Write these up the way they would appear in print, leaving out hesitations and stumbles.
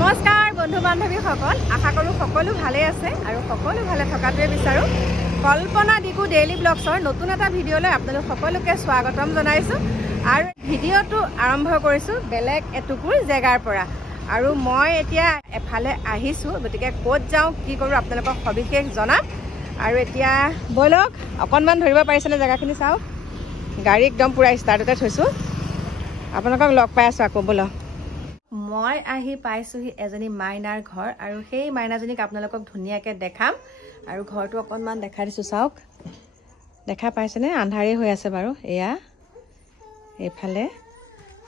নমস্কাৰ বন্ধু বান্ধৱীসকল, আশা কৰোঁ সকলো ভালে আছে আৰু সকলো ভালে থকাটোৱে বিচাৰোঁ। কল্পনা ডিকু ডেইলি ব্লগছৰ নতুন এটা ভিডিঅ'লৈ আপোনালোক সকলোকে স্বাগতম জনাইছোঁ। আৰু ভিডিঅ'টো আৰম্ভ কৰিছোঁ বেলেগ এটুকুৰ জেগাৰ পৰা। আৰু মই এতিয়া এফালে আহিছোঁ, গতিকে ক'ত যাওঁ কি কৰোঁ আপোনালোকক সবিশেষ জনাম। আৰু এতিয়া ব'লক অকণমান ধৰিব পাৰিছেনে জেগাখিনি চাওক। গাড়ী একদম পূৰা ষ্টাৰ্টতে থৈছোঁ, আপোনালোকক লগ পাই আছোঁ আকৌ ব'লক। মই আহি পাইছোঁহি এজনী মাইনাৰ ঘৰ, আৰু সেই মাইনাজনীক আপোনালোকক ধুনীয়াকৈ দেখাম। আৰু ঘৰটো অকণমান দেখাই দিছোঁ চাওক, দেখা পাইছেনে? আন্ধাৰেই হৈ আছে বাৰু এয়া এইফালে।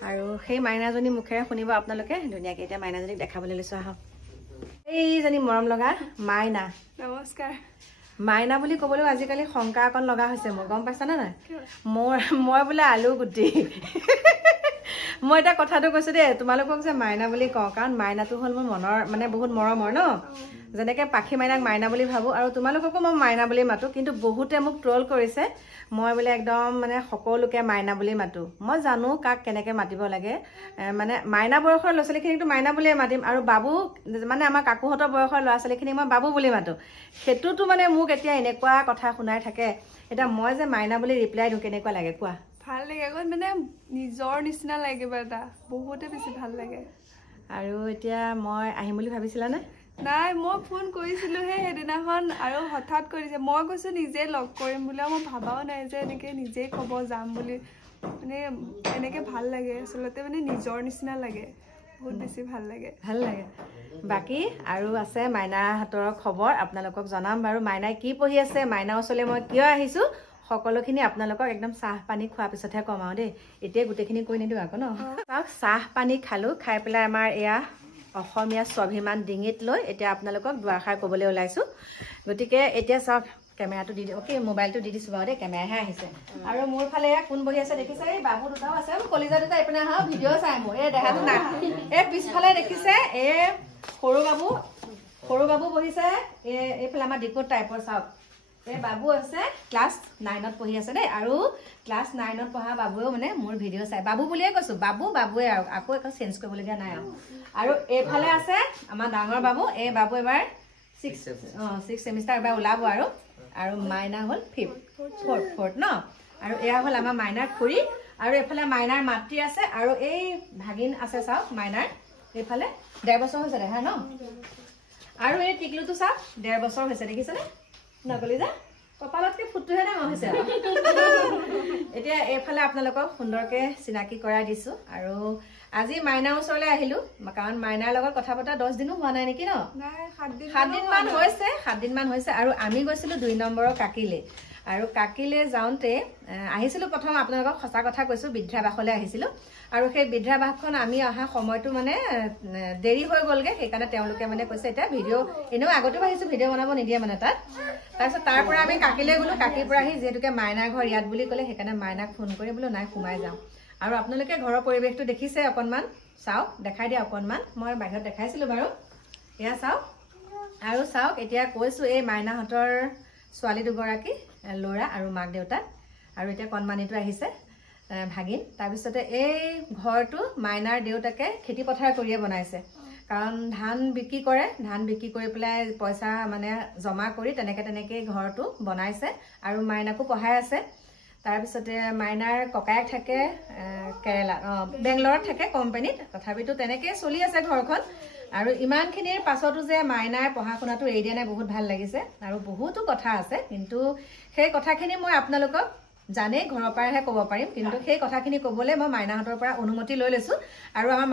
আৰু সেই মাইনাজনী মুখেৰে শুনিব আপোনালোকে ধুনীয়াকৈ। এতিয়া মাইনাজনীক দেখাবলৈ লৈছোঁ আহক। এইজনী মৰম লগা মাইনা। নমস্কাৰ। মাইনা বুলি ক'বলৈও আজিকালি শংকা অকণ লগা হৈছে মোৰ, গম পাইছানে নাই? মই বোলে আলু গুটি। মই এতিয়া কথাটো কৈছোঁ দেই, তোমালোকক যে মাইনা বুলি কওঁ, কাৰণ মাইনাটো হ'ল মোৰ মনৰ মানে বহুত মৰমৰ ন। যেনেকৈ পাখি মাইনাক মাইনা বুলি ভাবোঁ, আৰু তোমালোককো মই মাইনা বুলি মাতোঁ। কিন্তু বহুতে মোক ট্ৰল কৰিছে, মই বোলে একদম মানে সকলোকে মাইনা বুলি মাতোঁ। মই জানো কাক কেনেকৈ মাতিব লাগে। মানে মাইনা বয়সৰ ল'ৰা ছোৱালীখিনিকতো মাইনা বুলিয়ে মাতিম, আৰু বাবু মানে আমাৰ কাকুহঁতৰ বয়সৰ ল'ৰা ছোৱালীখিনিক মই বাবু বুলি মাতোঁ। সেইটোতো মানে মোক এতিয়া এনেকুৱা কথা শুনাই থাকে। এতিয়া মই যে মাইনা বুলি ৰিপ্লাই দিওঁ, কেনেকুৱা লাগে কোৱা? ভাল লাগে আকৌ, মানে নিজৰ নিচিনা লাগে কিবা এটা, বহুতে বেছি ভাল লাগে। আৰু এতিয়া মই আহিম বুলি ভাবিছিলানে? নাই, মই ফোন কৰিছিলোঁহে সেইদিনাখন, আৰু হঠাৎ কৰি দিছে। মই কৈছোঁ নিজে লগ কৰিম বুলি, মই ভাবাও নাই যে এনেকৈ নিজেই ক'ব যাম বুলি। মানে এনেকৈ ভাল লাগে আচলতে, মানে নিজৰ নিচিনা লাগে, বহুত বেছি ভাল লাগে। ভাল লাগে। বাকী আৰু আছে মাইনাহঁতৰ খবৰ আপোনালোকক জনাম বাৰু। মাইনাই কি পঢ়ি আছে, মাইনাৰ ওচৰলৈ মই কিয় আহিছোঁ, সকলোখিনি আপোনালোকক একদম চাহ পানী খোৱাৰ পিছতহে কম আৰু দেই। এতিয়া গোটেইখিনি কৈ নিদিওঁ আকৌ ন। চাওক, চাহ পানী খালোঁ, খাই পেলাই আমাৰ এয়া অসমীয়া স্বাভিমান ডিঙিত লৈ এতিয়া আপোনালোকক দুআষাৰ ক'বলৈ ওলাইছোঁ। গতিকে এতিয়া চাওক, কেমেৰাটো দি দিওঁ। অ'কে, মোবাইলটো দি দিছোঁ বাৰু দেই, কেমেৰাহে আহিছে। আৰু মোৰ ফালে কোন বহি আছে দেখিছে? এই বাবু দুটাও আছে, কলিজা দুটা এইপিনে আহা, ভিডিঅ' চাই মোৰ। এই দেখাটো নাই, এই পিছফালে দেখিছে এই সৰু বাবু বহিছে। এইফালে আমাৰ ডিকোড টাইপৰ চাওক, এই বাবু আছে ক্লাছ 9ত পঢ়ি আছে দেই। আৰু ক্লাছ 9ত পঢ়া বাবুৱেও মানে মোৰ ভিডিঅ' চাই। বাবু বুলিয়ে কৈছোঁ, বাবুৱে আৰু আকৌ একো চেঞ্জ কৰিবলগীয়া নাই আৰু এইফালে আছে আমাৰ ডাঙৰ বাবু। এই বাবু এবাৰ 6th ছেমিষ্টাৰ এবাৰ ওলাব। আৰু মাইনা হ'ল 4th ন। আৰু এয়া হ'ল আমাৰ মাইনাৰ খুৰী, আৰু এইফালে মাইনাৰ মাতৃ আছে, আৰু এই ভাগিন আছে চাওক মাইনাৰ এইফালে। 1.5 বছৰ হৈছে দেখা ন। আৰু এই টিকলুটো চাওক 1.5 বছৰ হৈছে, দেখিছেনে? নকলি যে কপালতকৈ ফুটটোহে ডাঙৰ হৈছে। এতিয়া এইফালে আপোনালোকক সুন্দৰকৈ চিনাকি কৰাই দিছোঁ। আৰু আজি মাইনাৰ ওচৰলৈ আহিলোঁ, কাৰণ মাইনাৰ লগত কথা পতা 10 দিনো হোৱা নাই নেকি ন? 7 দিনমান হৈছে। আৰু আমি গৈছিলোঁ 2 নম্বৰৰ কাকিলে। আৰু কাকিলে যাওঁতে আহিছিলোঁ প্ৰথম, আপোনালোকক সঁচা কথা কৈছোঁ, বৃদ্ধাবাসলৈ আহিছিলোঁ। আৰু সেই বৃদ্ধাবাসখন আমি অহা সময়টো মানে দেৰি হৈ গ'লগৈ, সেইকাৰণে তেওঁলোকে মানে কৈছে এতিয়া ভিডিঅ' এনেও আগতেও আহিছোঁ, ভিডিঅ' বনাব নিদিয়ে মানে তাত। তাৰপিছত তাৰ পৰা আমি কাকিলৈ গ'লোঁ। কাকিৰ পৰা আহি যিহেতুকে মাইনাৰ ঘৰ ইয়াত বুলি ক'লে, সেইকাৰণে মাইনাক ফোন কৰি বোলো নাই সোমাই যাওঁ। আৰু আপোনালোকে ঘৰৰ পৰিৱেশটো দেখিছে অকণমান, চাওক, দেখাই দিয়া অকণমান। মই বাহিৰত দেখাইছিলোঁ বাৰু, এয়া চাওক। আৰু চাওক, এতিয়া কৈছোঁ এই মাইনাহঁতৰ ছোৱালী দুগৰাকী, ল'ৰা আৰু মাক দেউতাক। আৰু এতিয়া কণমানিটো আহিছে ভাগিন। তাৰপিছতে এই ঘৰটো মাইনাৰ দেউতাকে খেতি পথাৰ কৰিয়ে বনাইছে, কাৰণ ধান বিক্ৰী কৰে। ধান বিক্ৰী কৰি পেলাই পইচা মানে জমা কৰি তেনেকৈ ঘৰটো বনাইছে, আৰু মাইনাকো পঢ়াই আছে। তাৰপিছতে মাইনাৰ ককায়েক থাকে কেৰেলা, বেংগলৰত থাকে কোম্পানীত। তথাপিতো তেনেকৈয়ে চলি আছে ঘৰখন। আৰু ইমানখিনিৰ পাছতো যে মাইনাৰ পঢ়া শুনাটো এৰি দিয়া নাই, বহুত ভাল লাগিছে। আৰু বহুতো কথা আছে, কিন্তু সেই কথাখিনি মই আপোনালোকক জানেই ঘৰৰ পৰাহে ক'ব পাৰিম। কিন্তু সেই কথাখিনি ক'বলৈ মই মাইনাহঁতৰ পৰা অনুমতি লৈ লৈছোঁ। আৰু আমাৰ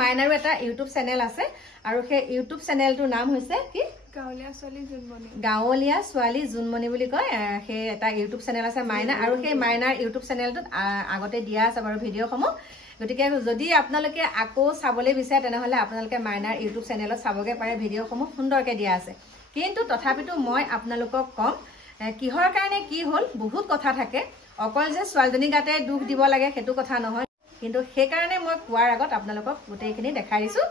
মাইনাৰো এটা ইউটিউব চেনেল আছে, আৰু সেই ইউটিউব চেনেলটোৰ নাম হৈছে কি? গাঁৱলীয়া ছোৱালী জোনমণি বুলি কয়। সেই এটা ইউটিউব চেনেল আছে মাইনা, আৰু সেই মাইনাৰ ইউটিউব চেনেলটোত আগতে দিয়া আছে বাৰু ভিডিঅ'সমূহ। গতিকে যদি আপোনালোকে আকৌ চাবলৈ বিচাৰে, তেনেহ'লে আপোনালোকে মাইনাৰ ইউটিউব চেনেলত চাবগৈ পাৰে, ভিডিঅ'সমূহ সুন্দৰকৈ দিয়া আছে। কিন্তু তথাপিতো মই আপোনালোকক ক'ম, কিহৰ কাৰণে কি হ'ল, বহুত কথা থাকে। অকল যে ছোৱালীজনীৰ গাতে দুখ দিব লাগে সেইটো কথা নহয়, কিন্তু সেইকাৰণে মই কোৱাৰ আগত আপোনালোকক গোটেইখিনি দেখাই দিছোঁ।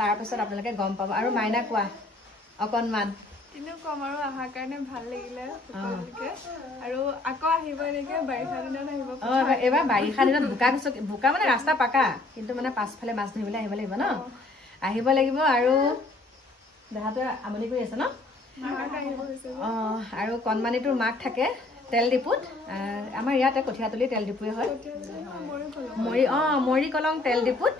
তাৰপিছত আপোনালোকে গম পাব। আৰু মাইনা কোৱা অকণমান। কিনো কম আৰু অহাৰ কাৰণে ভাল লাগিলে সকলোকে আৰু আকৌ আহিব এনেকে বাৰিষা দিনত আহিব এবাৰ বাৰিষা দিনত বোকা মানে ৰাস্তা পাকা কিন্তু মানে পাছফালে মাছ ধৰিবলৈ আহিব লাগিব ন আহিব লাগিব আৰু দেহাতে আমনি কৰি আছে ন আৰু কণমানিটোৰ মাক থাকে তেল ডিপুত আমাৰ ইয়াতে কঠিয়াতলি তেল ডিপুৱে হয় মৰি কলং তেল ডিপুত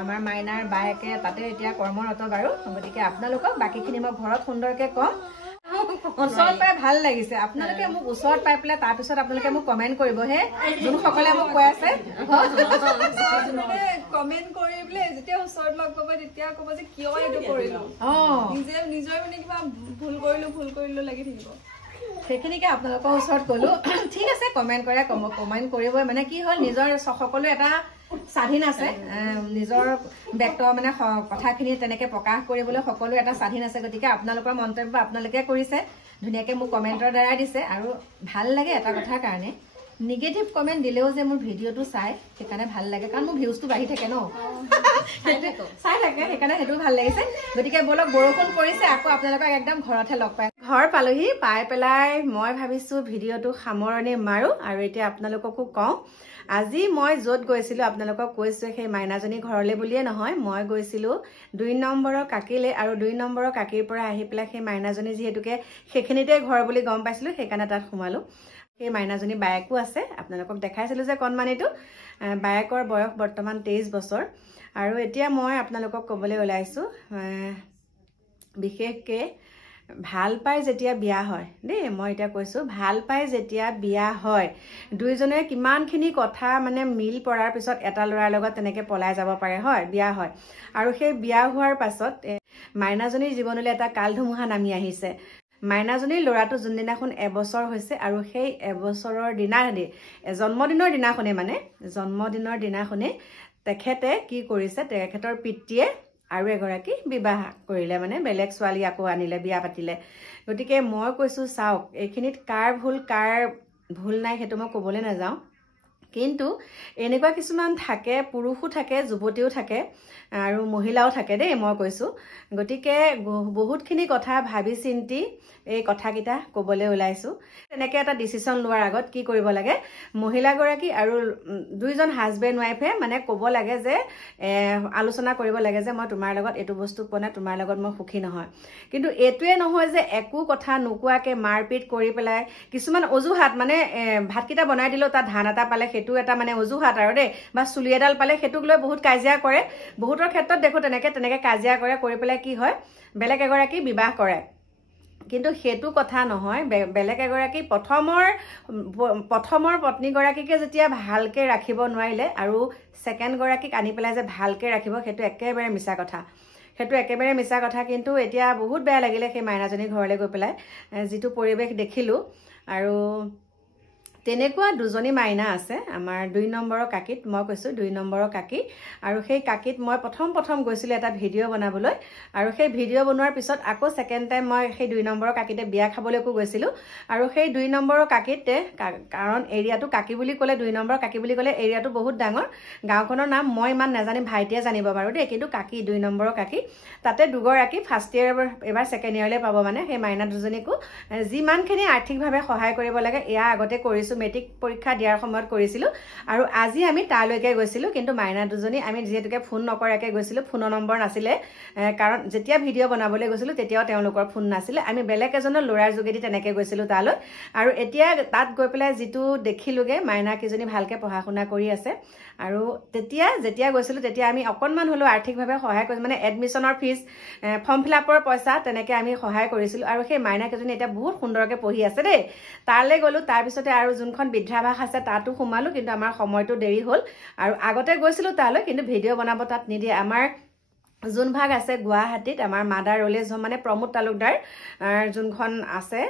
আমাৰ মাইনাৰ বায়েকে তাতে এতিয়া কৰ্মৰত বাৰু গতিকে আপোনালোকক বাকীখিনি মই ঘৰত সুন্দৰকে কম ওচৰত পাই ভাল লাগিছে আপোনালোকে মোক ওচৰত পাই পেলাই তাৰপিছত আপোনালোকে মোক কমেণ্ট কৰিব হে যোনসকলে মোক কৈ আছে কমেণ্ট কৰি পেলাই যেতিয়া ওচৰত লগ পাব তেতিয়া ক'ব যে কিয় এইটো কৰিলো নিজৰ মানে কিবা ভুল কৰিলো লাগি থাকিব সেইখিনিকে আপোনালোকৰ ওচৰত ক'লো ঠিক আছে কমেণ্ট কৰে কমেণ্ট কৰিবই মানে কি হ'ল নিজৰ সকলো এটা স্বাধীন আছে নিজৰ ব্যক্ত মানে কথাখিনি তেনেকে প্ৰকাশ কৰিবলৈ সকলো এটা স্বাধীন আছে গতিকে আপোনালোকৰ মন্তব্য আপোনালোকে কৰিছে ধুনীয়াকে মোক কমেণ্টৰ দ্বাৰা দিছে আৰু ভাল লাগে এটা কথাৰ কাৰণে নিগেটিভ কমেণ্ট দিলেও যে মোৰ ভিডিঅ'টো চাই সেইকাৰণে ভাল লাগে কাৰণ মোৰ ভিউজটো বাঢ়ি থাকে ন চাই থাকে সেইকাৰণে সেইটো ভাল লাগিছে গতিকে বলক বৰষুণ পৰিছে আকৌ আপোনালোকক একদম ঘৰতহে লগ পাই ঘৰ পালোহি পাই পেলাই মই ভাবিছো ভিডিঅ'টো সামৰণি মাৰো আৰু এতিয়া আপোনালোককো কওঁ আজি মই য'ত গৈছিলো আপোনালোকক কৈছো সেই মাইনাজনী ঘৰলৈ বুলিয়ে নহয় মই গৈছিলো 2 নম্বৰৰ কাকিলে আৰু 2 নম্বৰৰ কাকিৰ পৰা আহি পেলাই সেই মাইনাজনী যিহেতুকে সেইখিনিতে ঘৰ বুলি গম পাইছিলো সেইকাৰণে তাত সোমালো সেই মাইনাজনী বায়েকো আছে আপোনালোকক দেখাইছিলো যে কণমানিটো বায়েকৰ বয়স বৰ্তমান 23 বছৰ আৰু এতিয়া মই আপোনালোকক ক'বলৈ ওলাইছো বিশেষকে ভাল পাই যেতিয়া বিয়া হয় দেই মই এতিয়া কৈছো ভাল পাই যেতিয়া বিয়া হয় দুইজনে কিমানখিনি কথা মানে মিল পৰাৰ পিছত এটা ল'ৰাৰ লগত তেনেকে পলাই যাব পাৰে হয় বিয়া হয় আৰু সেই বিয়া হোৱাৰ পাছত মাইনাজনীৰ জীৱনলৈ এটা কাল ধুমুহা নামি আহিছে মাইনাজনীৰ ল'ৰাটো যোনদিনাখন এবছৰ হৈছে আৰু সেই এবছৰৰ দিনাখনে জন্মদিনৰ দিনাখনে তেখেতে কি কৰিছে তেখেতৰ পিতৃয়ে আৰু এগৰাকী বিবাহ কৰিলে মানে বেলেগ ছোৱালী আকৌ আনিলে বিয়া পাতিলে গতিকে মই কৈছো চাওক এইখিনিত কাৰ ভুল নাই সেইটো মই ক'বলৈ নাযাওঁ কিন্তু এনেকুৱা কিছুমান থাকে পুৰুষো থাকে যুৱতীও থাকে আৰু মহিলাও থাকে দেই মই কৈছো গতিকে বহুতখিনি কথা ভাবি চিন্তি এই কথাকেইটা ক'বলৈ ওলাইছো তেনেকে এটা ডিসিশন লোৱাৰ আগত কি কৰিব লাগে মহিলাগৰাকী আৰু দুইজন হাজবেণ্ড ওয়াইফে মানে ক'ব লাগে যে আলোচনা কৰিব লাগে যে মই তোমাৰ লগত এটো বস্তু পোৱা তোমাৰ লগত মই সুখী নহয় কিন্তু এটোৱে নহয় যে একো কথা নোকোৱাকে মাৰপিট কৰি পেলাই কিছুমান অজুহাত মানে ভাতকিটা বনাই দিলো তাত ধান এটা পালে সেইটো এটা মানে অজুহাত আৰু দেই বা চুলি এডাল পালে সেইটোক লৈ বহুত কাজিয়া কৰে বহুতৰ ক্ষেত্ৰত দেখো তেনেকে কাজিয়া কৰি পেলাই কি হয় বেলেগ এগৰাকী বিবাহ কৰে কিন্তু হেতু কথা নহয় বেলেগ এগৰাকী প্ৰথমৰ পত্নী গৰাকীকে যেতিয়া ভালকে ৰাখিব নোৱাৰিলে আৰু সেকেন্ড গৰাকীক আনি পেলাই যে ভালকে ৰাখিব হেতু একেবাৰে মিছা কথা কিন্তু এতিয়া বহুত বেয়া লাগিলে সেই মাইনাজনী ঘৰলৈ গৈ পেলাই যেটো পৰিবেশ দেখিলো আৰু তেনেকুৱা দুজনী মাইনা আছে আমাৰ 2 নম্বৰৰ কাকিত মই কৈছো 2 নম্বৰৰ কাকি আৰু সেই কাকিত মই প্ৰথম গৈছিল এটা ভিডিও বনাবলৈ আৰু সেই ভিডিও বনোৱাৰ পিছত আকৌ সেকেন্ড টাইম মই সেই 2 নম্বৰৰ কাকিতে বিয়া খাবলৈকো গৈছিলো আৰু সেই 2 নম্বৰৰ কাকিতে কাৰণ এৰিয়াটো কাকি বুলি ক'লে 2 নম্বৰৰ কাকি বুলি ক'লে এৰিয়াটো বহুত ডাঙৰ গাঁওখনৰ নাম মই ইমান নাজানি ভাইটিয়ে জানিব বাৰু দেই কিন্তু কাকি 2 নম্বৰৰ কাকি তাতে দুগৰাকী ফাৰ্ষ্ট ইয়াৰ এবাৰ সেকেন্ড ইয়াৰলে পাব মানে সেই মাইনা দুজনীকো যিমানখিনি আৰ্থিকভাৱে সহায় কৰিব লাগে এয়া আগতে কৰিছো মেট্ৰিক পৰীক্ষা দিয়াৰ সময়ত কৰিছিলো আৰু আজি আমি তালৈকে গৈছিলো কিন্তু মাইনা দুজনী আমি যেহেতুকে ফোন নকৰাকে গৈছিলো ফোনৰ নম্বৰ নাছিলে কাৰণ যেতিয়া ভিডিও বনাবলৈ গৈছিলো তেতিয়াও তেওঁলোকৰ ফোন নাছিলে আমি বেলেগ এজনৰ ল'ৰাৰ যোগেদি তেনেকে গৈছিলো তালৈ আৰু এতিয়া তাত গৈ পেলাই যেটো দেখিলোগে মাইনা কিজনী ভালকে পঢ়া শুনা কৰি আছে আৰু যেতিয়া গৈছিলো তেতিয়া আমি অকনমান হলো আৰ্থিকভাৱে সহায় কৰিছিলো মানে এডমিশনৰ ফিজ ফৰ্ম ফিলআপৰ পইচা তেনেকে আমি সহায় কৰিছিলো আৰু সেই মাইনা কিজনী এতিয়া বহুত সুন্দৰকে পঢ়ি আছে দেই তালৈ গলো তাৰ পিছতে আৰু যোনখন বিদ্যাভাস আছে তাতো সোমালো কিন্তু আমাৰ সময়টো দেৰি হ'ল আৰু আগতে গৈছিলো তালৈ কিন্তু ভিডিও বনাব তাত নিদিয়ে আমাৰ যোন ভাগ আছে গুৱাহাটীত আমাৰ মাদাৰ ওলেজ হোম মানে প্ৰমোদ তালুকদাৰ যোনখন আছে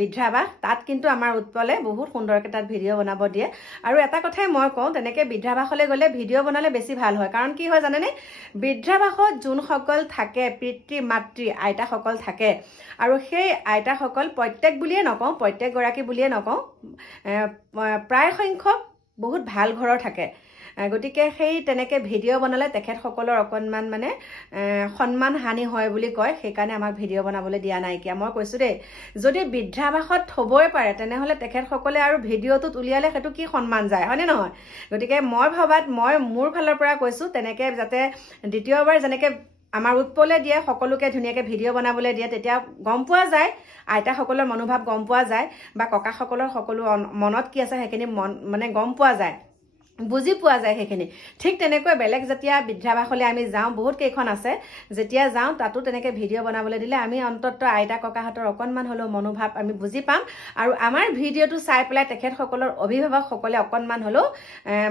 বিদ্যাভাস তাত কিন্তু আমাৰ উৎপলে বহুত সুন্দৰকে তাত ভিডিও বনাব দিয়ে আৰু এটা কথাই মই কওঁ তেনেকে বিদ্যাভাসলৈ গলে ভিডিও বনালে বেছি ভাল হয় কাৰণ কি হয় জানেনে বিদ্যাভাসত যোন সকল থাকে পিতৃ মাতৃ আইতা সকল থাকে আৰু সেই আইতা সকল প্ৰত্যেক বুলিয়ে নকওঁ প্ৰত্যেক গৰাকী বুলিয়ে নকওঁ প্ৰায় সংখ্যক বহুত ভাল ঘৰৰ থাকে গতিকে সেই তেনেকৈ ভিডিঅ' বনালে তেখেতসকলৰ অকণমান মানে সন্মান হানি হয় বুলি কয়, সেইকাৰণে আমাক ভিডিঅ' বনাবলৈ দিয়া নাইকিয়া। মই কৈছোঁ দেই, যদি বৃদ্ধাবাসত থ'বই পাৰে তেনেহ'লে তেখেতসকলে আৰু ভিডিঅ'টোত উলিয়ালে সেইটো কি সন্মান যায়, হয়নে নহয়? গতিকে মই ভবাত মই মোৰ ফালৰ পৰা কৈছোঁ তেনেকৈ যাতে দ্বিতীয়বাৰ যেনেকৈ আমাৰ উৎপলে দিয়ে সকলোকে ধুনীয়াকৈ ভিডিঅ' বনাবলৈ দিয়ে, তেতিয়া গম পোৱা যায়, আইতাসকলৰ মনোভাৱ গম পোৱা যায় বা ককাসকলৰ সকলো মনত কি আছে সেইখিনি মানে গম পোৱা যায়, বুজি পোৱা যায় সেইখিনি। ঠিক তেনেকৈ বেলেগ যেতিয়া বৃদ্ধাবাসলৈ আমি যাওঁ, বহুত কেইখন আছে, যেতিয়া যাওঁ তাতো তেনেকৈ ভিডিঅ' বনাবলৈ দিলে আমি অন্ততঃ আইতা ককাহঁতৰ অকণমান হ'লেও মনোভাৱ আমি বুজি পাম, আৰু আমাৰ ভিডিঅ'টো চাই পেলাই তেখেতসকলৰ অভিভাৱকসকলে অকণমান হ'লেও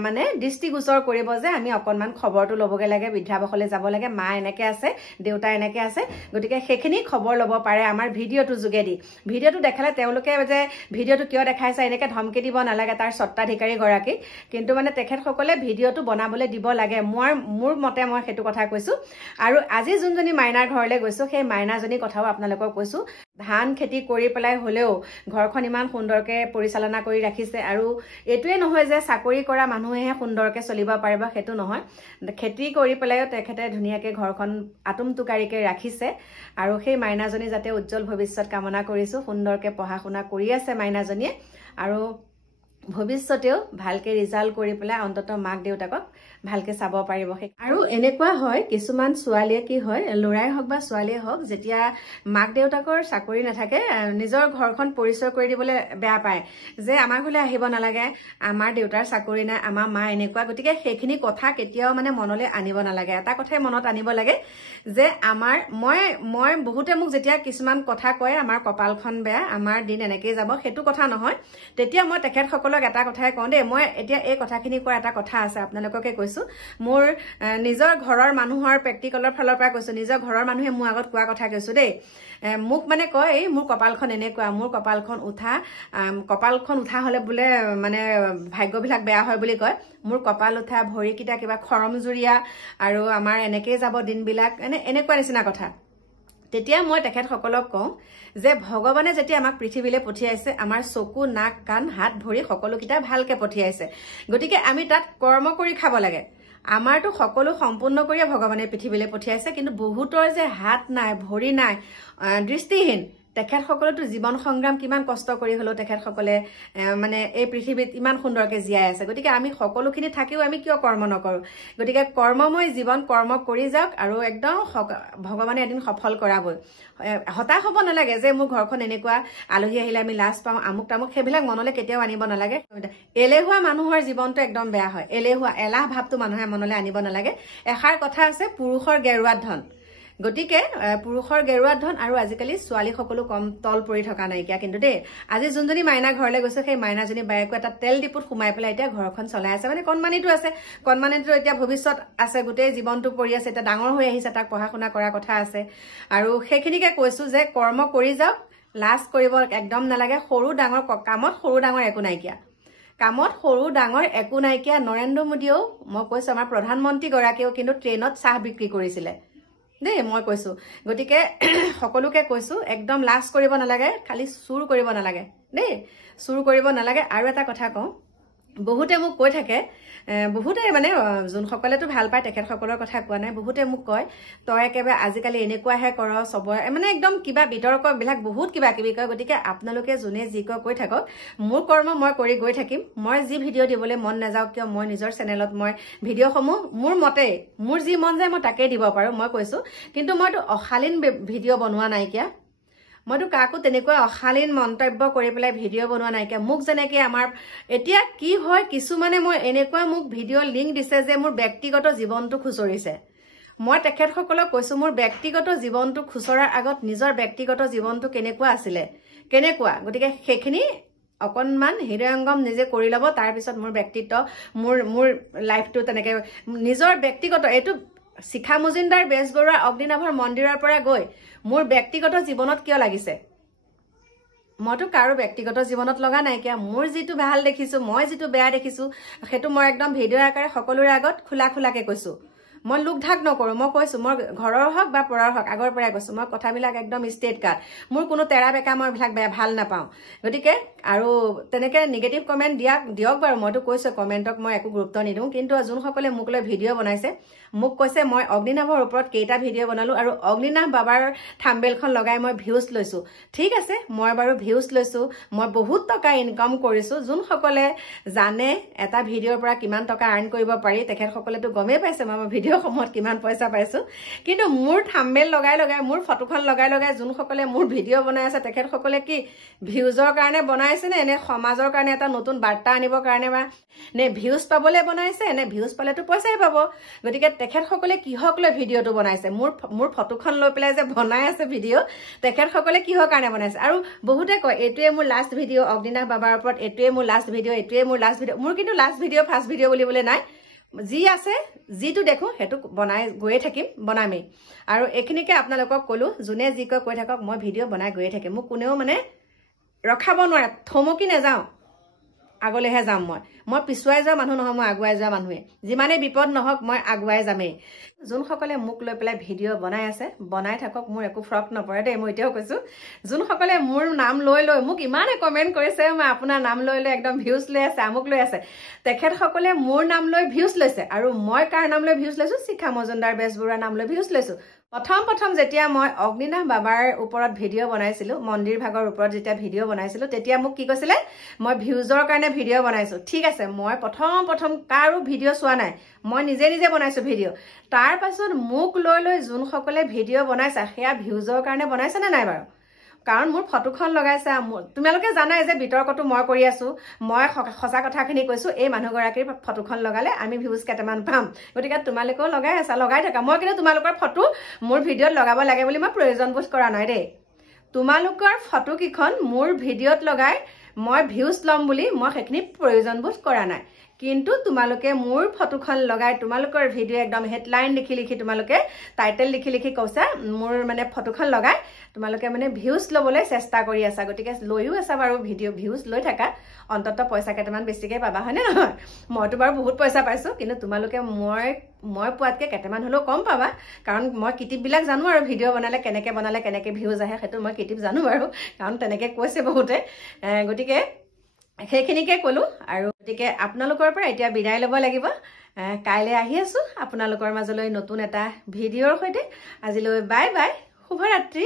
মানে দৃষ্টিগোচৰ কৰিব যে আমি অকণমান খবৰটো ল'বগৈ লাগে, বৃদ্ধাবাসলৈ যাব লাগে, মা এনেকৈ আছে, দেউতা এনেকৈ আছে। গতিকে সেইখিনি খবৰ ল'ব পাৰে আমাৰ ভিডিঅ'টোৰ যোগেদি। ভিডিঅ'টো দেখালে তেওঁলোকে যে ভিডিঅ'টো কিয় দেখাইছে এনেকৈ ধমকি দিব নালাগে তাৰ স্বত্বাধিকাৰীগৰাকীক, কিন্তু মানে তেখেতসকলে ভিডিঅ'টো বনাবলৈ দিব লাগে। মোৰ মতে মই সেইটো কথা কৈছোঁ। আৰু আজি যোনজনী মাইনাৰ ঘৰলৈ গৈছোঁ সেই মাইনাজনীৰ কথাও আপোনালোকক কৈছোঁ। ধান খেতি কৰি পেলাই হ'লেও ঘৰখন ইমান সুন্দৰকৈ পৰিচালনা কৰি ৰাখিছে। আৰু এইটোৱে নহয় যে চাকৰি কৰা মানুহেহে সুন্দৰকৈ চলিব পাৰিব, সেইটো নহয়, খেতি কৰি পেলাইও তেখেতে ধুনীয়াকৈ ঘৰখন আটোমটোকাৰিকৈ ৰাখিছে। আৰু সেই মাইনাজনী যাতে উজ্জ্বল ভৱিষ্যত কামনা কৰিছোঁ, সুন্দৰকৈ পঢ়া শুনা কৰি আছে মাইনাজনীয়ে, আৰু ভৱিষ্যতেও ভালকৈ ৰিজাল্ট কৰি পেলাই অন্ততঃ মাক দেউতাকক ভালকৈ চাব পাৰিব। আৰু এনেকুৱা হয় কিছুমান ছোৱালীয়ে কি হয়, ল'ৰাই হওক বা ছোৱালীয়ে হওক, যেতিয়া মাক দেউতাকৰ চাকৰি নাথাকে নিজৰ ঘৰখন পৰিচয় কৰি দিবলৈ বেয়া পায় যে আমাৰ ঘৰলৈ আহিব নালাগে, আমাৰ দেউতাৰ চাকৰি নাই, আমাৰ মা এনেকুৱা। গতিকে সেইখিনি কথা কেতিয়াও মানে মনলৈ আনিব নালাগে। এটা কথাই মনত আনিব লাগে যে মই বহুতে মোক যেতিয়া কিছুমান কথা কয় আমাৰ কপালখন বেয়া, আমাৰ দিন এনেকেই যাব, সেইটো কথা নহয়। তেতিয়া মই তেখেতসকলক এটা কথাই কওঁ দেই, মই এতিয়া এই কথাখিনি কোৱাৰ এটা কথা আছে, আপোনালোককে কৈছোঁ। মোৰ নিজৰ ঘৰৰ মানুহৰ প্ৰেক্টিকেলৰ ফালৰ পৰা কৈছোঁ, নিজৰ ঘৰৰ মানুহে মোৰ আগত কোৱা কথা কৈছোঁ দেই। মোক মানে কয় এই মোৰ কপালখন এনেকুৱা, মোৰ কপালখন উঠা হ'লে বোলে মানে ভাগ্যবিলাক বেয়া হয় বুলি কয়। মোৰ কপাল উঠা, ভৰিকেইটা কিবা খৰমজুৰীয়া, আৰু আমাৰ এনেকেই যাব দিনবিলাক, এনেকুৱা নিচিনা কথা। তেতিয়া মই তেখেতসকলক কওঁ যে ভগৱানে যেতিয়া আমাক পৃথিৱীলৈ পঠিয়াইছে, আমাৰ চকু, নাক, কাণ, হাত, ভৰি সকলোকেইটা ভালকৈ পঠিয়াইছে। গতিকে আমি তাত কৰ্ম কৰি খাব লাগে। আমাৰতো সকলো সম্পূৰ্ণ কৰিয়ে ভগৱানে পৃথিৱীলৈ পঠিয়াইছে, কিন্তু বহুতৰ যে হাত নাই, ভৰি নাই, দৃষ্টিহীন, তেখেতসকলেতো জীৱন সংগ্ৰাম কিমান কষ্ট কৰি হ'লেও তেখেতসকলে মানে এই পৃথিৱীত ইমান সুন্দৰকৈ জীয়াই আছে। গতিকে আমি সকলোখিনি থাকিও আমি কিয় কৰ্ম নকৰোঁ? গতিকে কৰ্মময় জীৱন, কৰ্ম কৰি যাওক, আৰু একদম ভগৱানে এদিন সফল কৰাবই। হতাশ হ'ব নালাগে যে মোৰ ঘৰখন এনেকুৱা, আলহী আহিলে আমি লাজ পাওঁ, আমুক তামুক, সেইবিলাক মনলৈ কেতিয়াও আনিব নালাগে। এলেহুৱা মানুহৰ জীৱনটো একদম বেয়া হয়। এলাহ ভাৱটো মানুহে মনলৈ আনিব নালাগে। এষাৰ কথা আছে, পুৰুষৰ গেৰুৱাত ধন। গতিকে পুৰুষৰ গেৰুৱাত ধন, আৰু আজিকালি ছোৱালীসকলো কম তল পৰি থকা নাইকিয়া কিন্তু দেই। আজি যোনজনী মাইনা ঘৰলৈ গৈছে সেই মাইনাজনী বায়েকো এটা তেল ডিপুত সোমাই পেলাই এতিয়া ঘৰখন চলাই আছে। মানে কণমানিটো আছে, কণমানিটো এতিয়া ভৱিষ্যত আছে, গোটেই জীৱনটো পৰি আছে, এতিয়া ডাঙৰ হৈ আহিছে, তাক পঢ়া শুনা কৰাৰ কথা আছে। আৰু সেইখিনিকে কৈছোঁ যে কৰ্ম কৰি যাওক, লাজ কৰিব একদম নালাগে। কামত সৰু ডাঙৰ একো নাইকিয়া। নৰেন্দ্ৰ মোদীয়েও, মই কৈছোঁ আমাৰ প্ৰধানমন্ত্ৰীগৰাকীয়েও কিন্তু ট্ৰেইনত চাহ বিক্ৰী কৰিছিলে দেই, মই কৈছোঁ। গতিকে সকলোকে কৈছোঁ একদম লাজ কৰিব নালাগে, খালি চুৰ কৰিব নালাগে দেই, চুৰ কৰিব নালাগে। আৰু এটা কথা কওঁ, বহুতে মোক কৈ থাকে, বহুতে মানে যোনসকলেতো ভাল পায় তেখেতসকলৰ কথা কোৱা নাই, বহুতে মোক কয় তই একেবাৰে আজিকালি এনেকুৱাহে কৰ, চবৰে মানে একদম কিবা বিতৰ্কবিলাক বহুত কিবা কিবি কয়। গতিকে আপোনালোকে যোনে যি কয় কৈ থাকক, মোৰ কৰ্ম মই কৰি গৈ থাকিম। মই যি ভিডিঅ' দিবলৈ মন নাযাওক কিয়, মই নিজৰ চেনেলত মই ভিডিঅ'সমূহ মোৰ মতে, মোৰ যি মন যায় মই তাকেই দিব পাৰোঁ, মই কৈছোঁ। কিন্তু মইতো অশালীন ভিডিঅ' বনোৱা নাইকিয়া, মইতো কাকো তেনেকুৱা অশালীন মন্তব্য কৰি পেলাই ভিডিঅ' বনোৱা নাইকিয়া। মোক যেনেকৈ আমাৰ এতিয়া কি হয়, কিছুমানে মই এনেকুৱা মোক ভিডিঅ' লিংক দিছে যে মোৰ ব্যক্তিগত জীৱনটো খুচৰিছে। মই তেখেতসকলক কৈছোঁ মোৰ ব্যক্তিগত জীৱনটো খুচৰাৰ আগত নিজৰ ব্যক্তিগত জীৱনটো কেনেকুৱা আছিলে, গতিকে সেইখিনি অকণমান হৃদয়ংগম নিজে কৰি ল'ব। তাৰপিছত মোৰ ব্যক্তিত্ব, মোৰ লাইফটো তেনেকৈ নিজৰ ব্যক্তিগত, এইটো শিখা মজুমদাৰ, বেজবৰুৱা, অগ্নিনাভৰ মন্দিৰৰ পৰা গৈ মোৰ ব্যক্তিগত জীৱনত কিয় লাগিছে? মইতো কাৰো ব্যক্তিগত জীৱনত লগা নাইকিয়া। মোৰ যিটো ভাল দেখিছোঁ, মই যিটো বেয়া দেখিছোঁ, সেইটো মই একদম ভিডিঅ' আকাৰে সকলোৰে আগত খোলাকৈ কৈছোঁ। মই লোক ঢাক নকৰো মই কৈছো মই ঘৰৰ হক বা পৰাৰ হক আগৰ পৰাই কৈছো মই কথাবিলাক একদম ষ্টেট কাট মোৰ কোনো তেৰা বেকা মই এইবিলাক ভাল নাপাওঁ গতিকে আৰু তেনেকে নিগেটিভ কমেন্ট দিয়ক বাৰু মইতো কৈছো কমেন্টক মই একো গুৰুত্ব নিদিওঁ কিন্তু যোনসকলে মোক লৈ ভিডিঅ' বনাইছে মোক কৈছে মই অগ্নিনাভৰ ওপৰত কেইটা ভিডিঅ' বনালো আৰু অগ্নিনাভ বাবাৰ থাম্বেলখন লগাই মই ভিউজ লৈছো ঠিক আছে মই বাৰু ভিউজ লৈছো মই বহুত টকা ইনকাম কৰিছো যোনসকলে জানে এটা ভিডিঅ'ৰ পৰা কিমান টকা আৰ্ন কৰিব পাৰি তেখেতসকলেতো গমেই পাইছে মই ভিডিঅ' সময়ত কিমান পইচা পাইছো কিন্তু মোৰ থাম্বেল লগাই মোৰ ফটোখন লগাই যোনসকলে মোৰ ভিডিঅ' বনাই আছে তেখেতসকলে কি ভিউজৰ কাৰণে বনাইছে নে সমাজৰ কাৰণে এটা নতুন বাৰ্তা আনিবৰ কাৰণে বা নে ভিউজ পাবলৈ বনাইছে নে ভিউজ পালেতো পইচাই পাব গতিকে তেখেতসকলে কিহক লৈ ভিডিঅ'টো বনাইছে মোৰ ফটোখন লৈ পেলাই যে বনাই আছে ভিডিঅ' তেখেতসকলে কিহৰ কাৰণে বনাইছে আৰু বহুতে কয় এইটোৱে মোৰ লাষ্ট ভিডিঅ' অগ্নিনাভ বাবাৰ ওপৰত এইটোৱে মোৰ লাষ্ট ভিডিঅ' মোৰ কিন্তু লাষ্ট ভিডিঅ' ফাৰ্ষ্ট ভিডিঅ' বুলিবলৈ নাই যি আছে যিটো দেখো সেইটো বনাই গৈয়ে থাকিম বনামেই আৰু এইখিনিকে আপোনালোকক ক'লো যোনে যি কৈ থাকক মই ভিডিঅ' বনাই গৈয়ে থাকিম মোক কোনেও মানে ৰখাব নোৱাৰে থমকি নাযাওঁ আগলৈহে যাম মই পিছুৱাই যোৱা মানুহ নহয় মই আগুৱাই যোৱা মানুহে যিমানে বিপদ নহওক মই আগুৱাই যামেই যোনসকলে মোক লৈ পেলাই ভিডিঅ' বনাই আছে বনাই থাকক মোৰ একো ফৰক নপৰে দেই মই এতিয়াও কৈছো যোনসকলে মোৰ নাম লৈ মোক ইমানে কমেণ্ট কৰিছে মই আপোনাৰ নাম লৈ একদম ভিউজ লৈ আছে আমুক লৈ আছে তেখেতসকলে মোৰ নাম লৈ ভিউজ লৈছে আৰু মই কাৰ নাম লৈ ভিউজ লৈছো শিখা মজুমদাৰ বেজবৰুৱাৰ নাম লৈ ভিউজ লৈছো প্ৰথম যেতিয়া মই অগ্নিনাভ বাবাৰ ওপৰত ভিডিঅ' বনাইছিলো মন্দিৰ ভাগৰ ওপৰত যেতিয়া ভিডিঅ' বনাইছিলো তেতিয়া মোক কি কৈছিলে মই ভিউজৰ কাৰণে ভিডিঅ' বনাইছো ঠিক আছে মই প্ৰথম কাৰো ভিডিঅ' চোৱা নাই মই নিজে বনাইছো ভিডিঅ' তাৰ পাছত মোক লৈ যোনসকলে ভিডিঅ' বনাইছে সেয়া ভিউজৰ কাৰণে বনাইছে নে নাই বাৰু কাৰণ মোৰ ফটোখন লগাইছে তোমালোকে জানাই যে বিতৰ্কটো মই কৰি আছো মই সঁচা কথাখিনি কৈছো এই মানুহগৰাকীৰ ফটোখন লগালে আমি ভিউজ কেইটামান পাম গতিকে তোমালোকেও লগাই আছা লগাই থাকা মই কিন্তু তোমালোকৰ ফটো মোৰ ভিডিঅ'ত লগাব লাগে বুলি মই প্ৰয়োজন বোধ কৰা নাই দেই তোমালোকৰ ফটো কিখন মোৰ ভিডিঅ'ত লগাই মই ভিউজ ল'ম বুলি মই সেইখিনি প্ৰয়োজন বোধ কৰা নাই কিন্তু তোমালোকে মোৰ ফটোখন লগাই তোমালোকৰ ভিডিঅ' একদম হেডলাইন লিখি তোমালোকে টাইটেল লিখি কৈছা মোৰ মানে ফটোখন লগাই তোমালোকে মানে ভিউজ ল'বলৈ চেষ্টা কৰি আছা গতিকে লৈও আছা বাৰু ভিডিঅ' ভিউজ লৈ থাকা অন্তত পইচা কেইটামান বেছিকে পাবা হয়নে নহয় মইতো বাৰু বহুত পইচা পাইছো কিন্তু তোমালোকে মই পোৱাতকে কেইটামান হ'লেও কম পাবা কাৰণ মই কিটিপবিলাক জানো আৰু ভিডিঅ' বনালে কেনেকে ভিউজ আহে সেইটো মই কিটিপ জানো বাৰু কাৰণ তেনেকে কৈছে বহুতে গতিকে সেইখিনিকে ক'লো আৰু গতিকে আপোনালোকৰ পৰা এতিয়া বিদায় ল'ব লাগিব কাইলৈ আহি আছো আপোনালোকৰ মাজলৈ নতুন এটা ভিডিঅ'ৰ সৈতে আজিলৈ বাই বাই শুভৰাত্ৰি